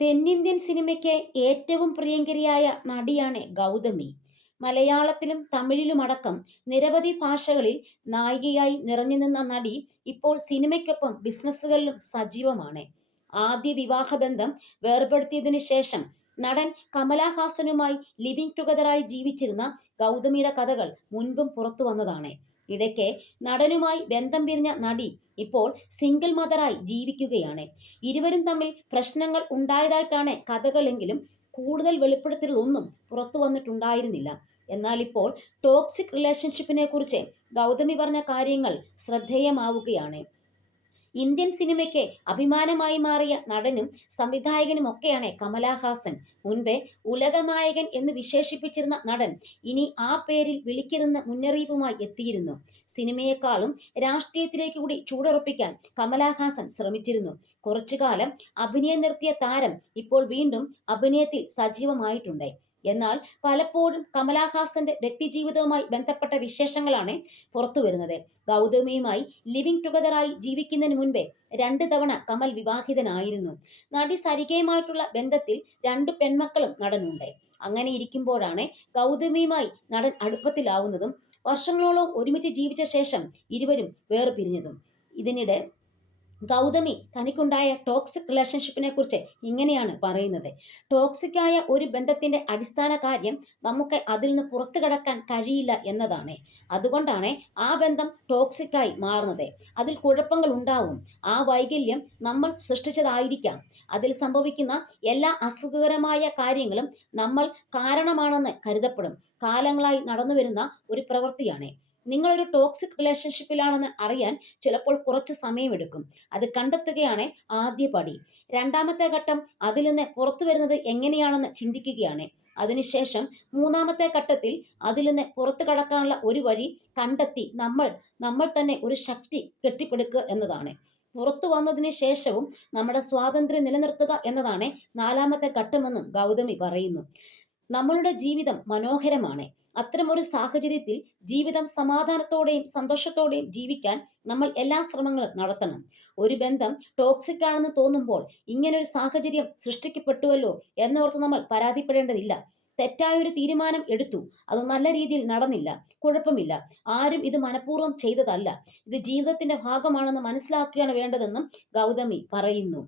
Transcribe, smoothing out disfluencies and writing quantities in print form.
തെന്നിന്ത്യൻ സിനിമയ്ക്ക് ഏറ്റവും പ്രിയങ്കരിയായ നടിയാണ് ഗൗതമി. മലയാളത്തിലും തമിഴിലുമടക്കം നിരവധി ഭാഷകളിൽ നായികയായി നിറഞ്ഞുനിന്ന നടി ഇപ്പോൾ സിനിമയ്ക്കൊപ്പം ബിസിനസ്സുകളിലും സജീവമാണ്. ആദ്യ വിവാഹബന്ധം വേർപെടുത്തിയതിനു ശേഷം നടൻ കമലഹാസനുമായി ലിവിംഗ് ടുഗദറായി ജീവിച്ചിരുന്ന ഗൗതമിയുടെ കഥകൾ മുൻപും പുറത്തുവന്നതാണ്. ഇടയ്ക്ക് നടനുമായി ബന്ധം പിരിഞ്ഞ നടി ഇപ്പോൾ സിംഗിൾ മദറായി ജീവിക്കുകയാണ്. ഇരുവരും തമ്മിൽ പ്രശ്നങ്ങൾ ഉണ്ടായതായിട്ടാണ് കഥകളെങ്കിലും കൂടുതൽ വെളിപ്പെടുത്തലൊന്നും പുറത്തു വന്നിട്ടുണ്ടായിരുന്നില്ല. എന്നാൽ ഇപ്പോൾ ടോക്സിക് റിലേഷൻഷിപ്പിനെ കുറിച്ച് ഗൗതമി പറഞ്ഞ കാര്യങ്ങൾ ശ്രദ്ധേയമാവുകയാണ്. ഇന്ത്യൻ സിനിമയ്ക്ക് അഭിമാനമായി മാറിയ നടനും സംവിധായകനുമൊക്കെയാണ് കമലഹാസൻ. മുൻപേ ഉലകനായകൻ എന്ന് വിശേഷിപ്പിച്ചിരുന്ന നടൻ ഇനി ആ പേരിൽ വിളിക്കരുതെന്ന മുന്നറിയിപ്പുമായി എത്തിയിരുന്നു. സിനിമയെക്കാളും രാഷ്ട്രീയത്തിലേക്ക് കൂടി ചൂടുറപ്പിക്കാൻ കമലഹാസൻ ശ്രമിച്ചിരുന്നു. കുറച്ചുകാലം അഭിനയം നിർത്തിയ താരം ഇപ്പോൾ വീണ്ടും അഭിനയത്തിൽ സജീവമായിട്ടുണ്ട്. എന്നാൽ പലപ്പോഴും കമലഹാസന്റെ വ്യക്തിജീവിതവുമായി ബന്ധപ്പെട്ട വിശേഷങ്ങളാണ് പുറത്തുവരുന്നത്. ഗൗതമിയുമായി ലിവിംഗ് ടുഗദറായി ജീവിക്കുന്നതിന് മുൻപേ 2 തവണ കമൽ വിവാഹിതനായിരുന്നു. നടി സരികയുമായിട്ടുള്ള ബന്ധത്തിൽ 2 പെൺമക്കളും നടനുണ്ട്. അങ്ങനെ ഇരിക്കുമ്പോഴാണ് ഗൗതമിയുമായി നടൻ അടുപ്പത്തിലാവുന്നതും വർഷങ്ങളോളം ഒരുമിച്ച് ജീവിച്ച ശേഷം ഇരുവരും വേർപിരിഞ്ഞതും. ഇതിനിടെ ഗൗതമി തനിക്കുണ്ടായ ടോക്സിക് റിലേഷൻഷിപ്പിനെ കുറിച്ച് ഇങ്ങനെയാണ് പറയുന്നത്. ടോക്സിക്കായ ഒരു ബന്ധത്തിന്റെ അടിസ്ഥാന കാര്യം നമുക്ക് അതിൽ നിന്ന് പുറത്തു കടക്കാൻ കഴിയില്ല എന്നതാണ്. അതുകൊണ്ടാണ് ആ ബന്ധം ടോക്സിക്കായി മാറുന്നത്. അതിൽ കുഴപ്പങ്ങൾ ഉണ്ടാവും. ആ വൈകല്യം നമ്മൾ സൃഷ്ടിച്ചതായിരിക്കാം. അതിൽ സംഭവിക്കുന്ന എല്ലാ അസുഖകരമായ കാര്യങ്ങളും നമ്മൾ കാരണമാണെന്ന് കരുതപ്പെടും. കാലങ്ങളായി നടന്നുവരുന്ന ഒരു പ്രവൃത്തിയാണ്. നിങ്ങളൊരു ടോക്സിക് റിലേഷൻഷിപ്പിലാണെന്ന് അറിയാൻ ചിലപ്പോൾ കുറച്ച് സമയമെടുക്കും. അത് കണ്ടെത്തുകയാണ് ആദ്യ പടി. രണ്ടാമത്തെ ഘട്ടം അതിൽ നിന്ന് പുറത്തു വരുന്നത് എങ്ങനെയാണെന്ന് ചിന്തിക്കുകയാണ്. അതിനുശേഷം മൂന്നാമത്തെ ഘട്ടത്തിൽ അതിൽ നിന്ന് പുറത്തു കടക്കാനുള്ള ഒരു വഴി കണ്ടെത്തി നമ്മൾ തന്നെ ഒരു ശക്തി കെട്ടിപ്പടുക്കുക എന്നതാണ്. പുറത്തു വന്നതിന് ശേഷവും നമ്മുടെ സ്വാതന്ത്ര്യം നിലനിർത്തുക എന്നതാണ് 4ാമത്തെ ഘട്ടമെന്നും ഗൗതമി പറയുന്നു. നമ്മളുടെ ജീവിതം മനോഹരമാണ്. അത്തരമൊരു സാഹചര്യത്തിൽ ജീവിതം സമാധാനത്തോടെയും സന്തോഷത്തോടെയും ജീവിക്കാൻ നമ്മൾ എല്ലാ ശ്രമങ്ങളും നടത്തണം. ഒരു ബന്ധം ടോക്സിക് ആണെന്ന് തോന്നുമ്പോൾ ഇങ്ങനൊരു സാഹചര്യം സൃഷ്ടിക്കപ്പെട്ടുവല്ലോ എന്നോർത്ത് നമ്മൾ പരാതിപ്പെടേണ്ടതില്ല. തെറ്റായൊരു തീരുമാനം എടുത്തു, അത് നല്ല രീതിയിൽ നടന്നില്ല, കുഴപ്പമില്ല. ആരും ഇത് മനഃപൂർവ്വം ചെയ്തതല്ല. ഇത് ജീവിതത്തിന്റെ ഭാഗമാണെന്ന് മനസ്സിലാക്കുകയാണ് വേണ്ടതെന്നും ഗൗതമി പറയുന്നു.